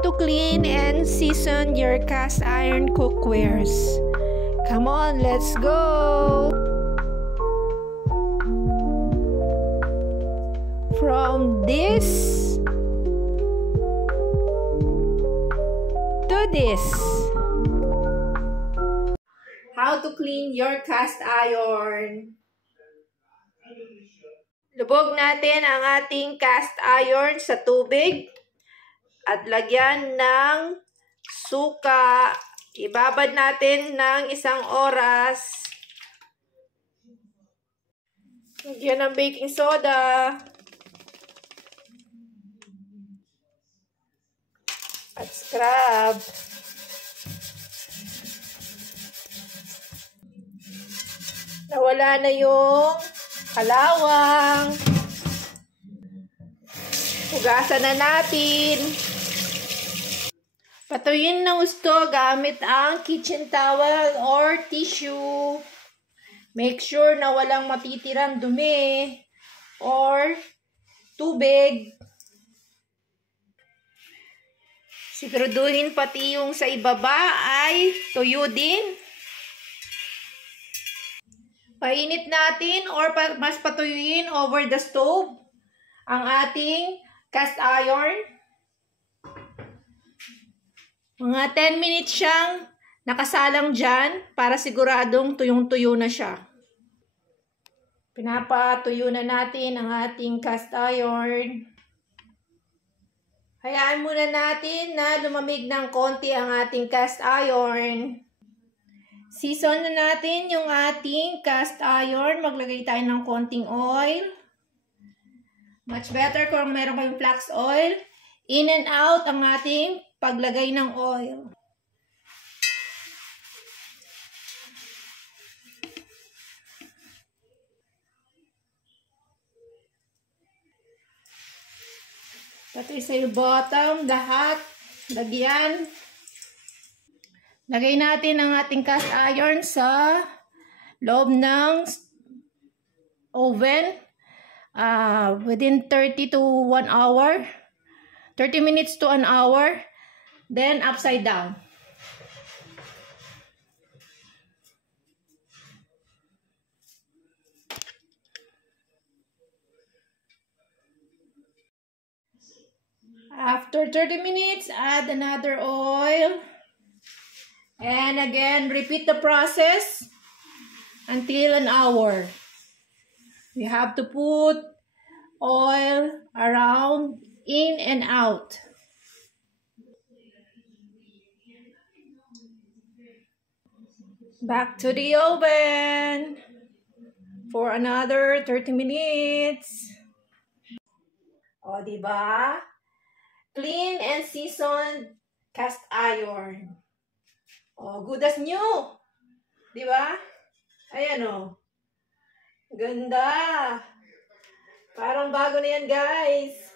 to clean and season your cast iron cookwares. Come on, let's go! From this to this. How to clean your cast iron. Lubog natin ang ating cast iron sa tubig at lagyan ng suka. Ibabad natin ng 1 oras. Lagyan ng baking soda. At scrub. Nawala na yung kalawang. Hugasan na natin. Patuyin ng gusto gamit ang kitchen towel or tissue. Make sure na walang matitirang dumi or tubig. Siguraduhin pati yung sa ibaba ay tuyo din. Painit natin or mas patuyuin over the stove ang ating cast iron. Mga 10 minutes siyang nakasalang dyan para siguradong tuyong-tuyo na siya. Pinapatuyo na natin ang ating cast iron. Hayaan muna natin na lumamig ng konti ang ating cast iron. Season na natin yung ating cast iron. Maglagay tayo ng konting oil. Much better kung meron kayong flax oil. In and out ang ating paglagay ng oil. Pati sa bottom, lahat. Lagyan. Lagay natin ang ating cast iron sa loob ng oven within 30 to 1 hour. 30 minutes to 1 hour. Then upside down. After 30 minutes, add another oil. And again, repeat the process until 1 hour. You have to put oil around, in and out. Back to the oven for another 30 minutes. O, diba? Clean and seasoned cast iron. Oh, good as new. Di ba? Ayan oh. Ganda. Parang bago na yan, guys.